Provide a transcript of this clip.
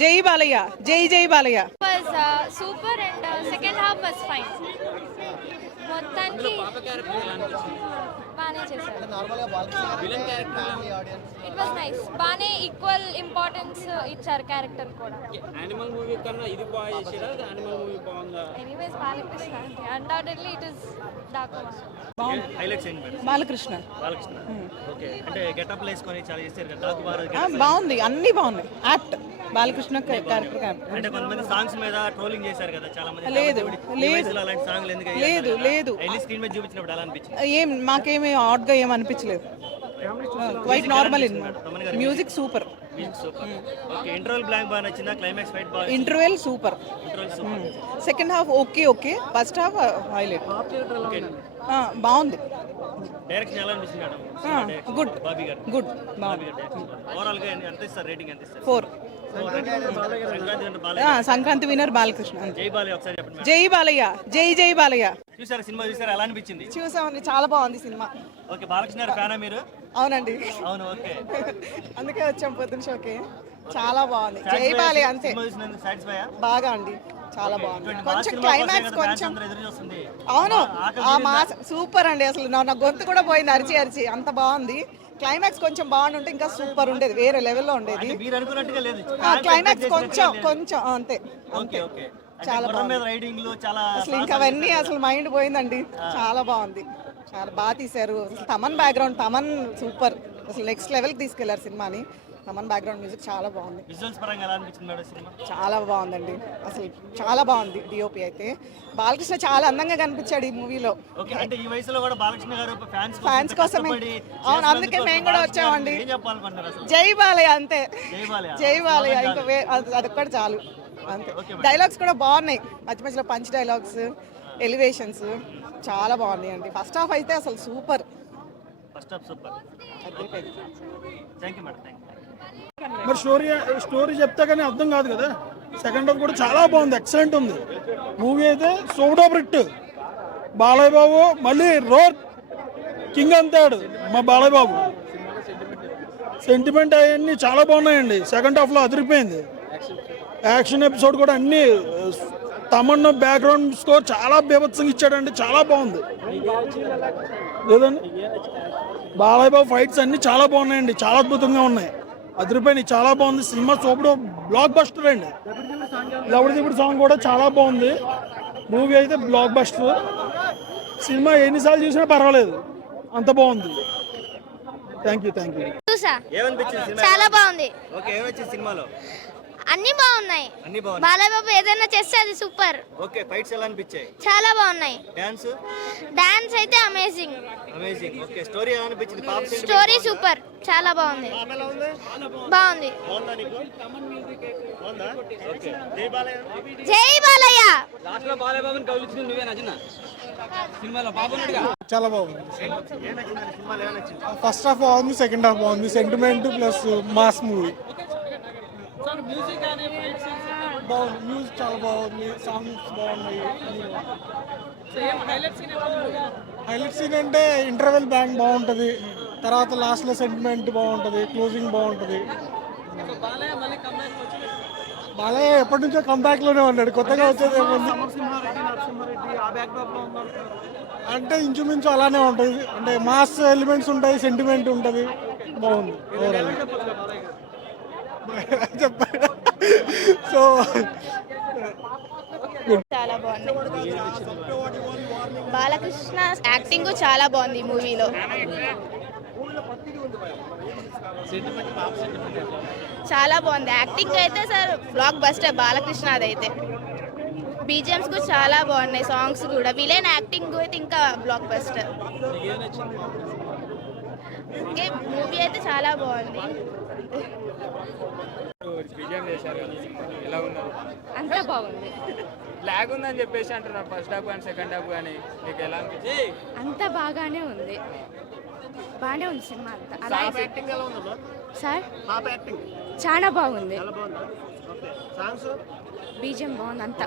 జై బాలయ్య, జై జై Balayya. was super and second half was fine. మొత్తానికి బాగానే చేశారు. It was nice. బాగానే ఈక్వల్ ఇంపార్టెన్స్ ఇచ్చారు క్యారెక్టర్ కూడా. యానిమల్ మూవీ కన్నా ఇది బాగా చేశారా? యానిమల్ మూవీ బాగుందా? Anyways Balakrishna undoubtedly it is dark. Highlights ఏంటి మేడం? బాలకృష్ణ ఓకే, అంటే గెటప్ వేసుకొని చాలా చేశారు కదా. బాగుంది, అన్ని బాగున్నాయి. Act Balakrishna character. అంటే కొంతమంది సాంగ్స్ మీద ట్రోలింగ్ చేశారు కదా చాలా మంది. లేదు అలాంటి సాంగ్లు ఎందుకు లేదు లేదు స్క్రీన్ మీద చూపించినప్పుడు ఎలా అనిపించింది? ఏం మాకేమీ ఆడ్గా ఏం అనిపించలేదు. Quite normal. Music super. Okay, interval blank బాగా నచ్చిందా? క్లైమాక్స్ ఫైట్ బాగా? Interval super. Second half okay. First half highlight. బాగుంది. డైరెక్షన్ ఎలా అనిపిస్తుంది మేడం? గుడ్ బాబీ గారు గుడ్ బాగుంది. ఓవరాల్ గా ఎంత ఇస్తారు? రేటింగ్ ఎంత ఇస్తారు? 4. సంక్రాంతి విన్నర్ బాలకృష్ణ. జై బాలయ్య ఒకసారి చెప్పండి. జై బాలయ్య, జై జై బాలయ్య. చూసారా సినిమా? చూసారా? ఎలా అనిపించింది? చూసామండి, చాలా బాగుంది సినిమా. ఓకే, బాలకృష్ణ గారు ఫ్యానా మీరు? అవునండి. అవును, ఓకే. అందుకే వచ్చాం పొద్దున్న షోకి. చాలా బాగుంది. జై బాలయ్య అంతే. బాగా అండి, చాలా బాగుంది. కొంచెం క్లైమాక్స్ కొంచెం అవును ఆ మాస్ సూపర్ అండి. అసలు నా గొంతు కూడా పోయింది అరిచి అరిచి, అంత బాగుంది. క్లైమాక్స్ కొంచెం బాగుంటే ఇంకా సూపర్ ఉండేది, వేరే లెవెల్లో ఉండేది. క్లైమాక్స్ కొంచెం కొంచెం అంతే అంతే. చాలా బాగుంది అసలు. ఇంకా అవన్నీ అసలు మైండ్ పోయిందండి. చాలా బాగుంది, చాలా బాగా తీశారు. అసలు తమన్ బ్యాక్గ్రౌండ్, తమన్ సూపర్. అసలు నెక్స్ట్ లెవెల్కి తీసుకెళ్లారు సినిమాని. తమన్ బ్యాక్గ్రౌండ్ మ్యూజిక్ చాలా బాగుంది. చాలా బాగుందండి, అసలు చాలా బాగుంది. డిఓపి అయితే బాలకృష్ణ చాలా అందంగా కనిపించాడు ఈ మూవీలో. ఫ్యాన్స్ కోసమే. అవును, అందుకే మేము కూడా వచ్చామండి. జై బాలయ్య అంతే, జై బాలయ్య. ఇంకా అదొక్కటి చాలు అంతే. డైలాగ్స్ కూడా బాగున్నాయి, మధ్య మధ్యలో పంచ్ డైలాగ్స్, ఎలివేషన్స్ చాలా బాగున్నాయి అండి. ఫస్ట్ హాఫ్ అయితే అసలు సూపర్. మరి స్టోరీ చెప్తే కానీ అర్థం కాదు కదా. సెకండ్ హాఫ్ కూడా చాలా బాగుంది, ఎక్సలెంట్ ఉంది. మూవీ అయితే సూపర్ హిట్. బాలయ్య బాబు మళ్ళీ రోర్ కింగ్ అంతాడు మా బాలయ్య బాబు. సెంటిమెంట్ అవన్నీ చాలా బాగున్నాయండి. సెకండ్ హాఫ్లో అదిరిపోయింది. యాక్షన్ ఎపిసోడ్ కూడా అన్ని. తమన్ బ్యాక్గ్రౌండ్ స్కోర్ చాలా బీభత్సంగా ఇచ్చాడండి, చాలా బాగుంది. లేదండి, బాలయ్య బాబు ఫైట్స్ అన్ని చాలా బాగున్నాయండి, చాలా అద్భుతంగా ఉన్నాయి, అదిరిపోయినాయి, చాలా బాగుంది. సినిమా సూపర్ బ్లాక్ బస్టర్ అండి. లవడి దిప్పుడు సాంగ్ కూడా చాలా బాగుంది. మూవీ అయితే బ్లాక్ బస్టర్. సినిమా ఎన్నిసార్లు చూసినా పర్వాలేదు, అంత బాగుంది. Thank you. చాలా బాగుంది. సినిమాలో అన్ని బాగున్నాయి. బాలయ్య బాబు ఏదైనా చేస్తే అది సూపర్. ఓకే, ఫైట్స్ ఎలా అనిపించాయి? చాలా బాగున్నాయి. డాన్స్ అయితే అమేజింగ్. ఓకే, స్టోరీ ఎలా అనిపించింది? స్టోరీ సూపర్, చాలా బాగుంది. బాగుంది. జై బాలయ్య. చాలా బాగుంది. ఫస్ట్ హాఫ్ బాగుంది, సెకండ్ హాఫ్ బాగుంది. సెంటిమెంట్ ప్లస్ మాస్ మూవీ బాగుంది. మ్యూజిక్ చాలా బాగుంది, సాంగ్స్ బాగున్నాయి. హైలైట్ సీన్ అంటే ఇంటర్వెల్ బ్యాంక్ బాగుంటుంది, తర్వాత లాస్ట్లో సెంటిమెంట్ బాగుంటుంది, క్లోజింగ్ బాగుంటుంది. బాలయ్య ఎప్పటి నుంచో కంబ్యాక్లోనే ఉన్నాడు, కొత్తగా వచ్చేది ఏముంది అంటే ఇంచుమించు అలానే ఉంటుంది. అంటే మాస్ ఎలిమెంట్స్ ఉంటాయి, సెంటిమెంట్ ఉంటుంది, బాగుంది. చెప్పారు సో చాలా బాగుంది. బాలకృష్ణ యాక్టింగ్ చాలా బాగుంది ఈ మూవీలో. చాలా బాగుంది. యాక్టింగ్ అయితే సార్ బ్లాక్ బస్టర్ బాలకృష్ణ. అదైతే బీజిఎమ్స్ కూడా చాలా బాగున్నాయి, సాంగ్స్ కూడా. విలన్ యాక్టింగ్ అయితే ఇంకా బ్లాక్ బస్టర్. మూవీ అయితే చాలా బాగుంది. అంతా బాగుంది. లాగ్ ఉందని చెప్పేసి అంటున్నారు ఫస్ట్ హాఫ్ కానీ సెకండ్ హాఫ్ కానీ. మీకు ఎలా అనిపించింది? అంతా బాగానే ఉంది, బాగానే ఉంది సినిమా అంతా. సార్ చాలా బాగుంది. బీజిఎం బాగుంది అంతా.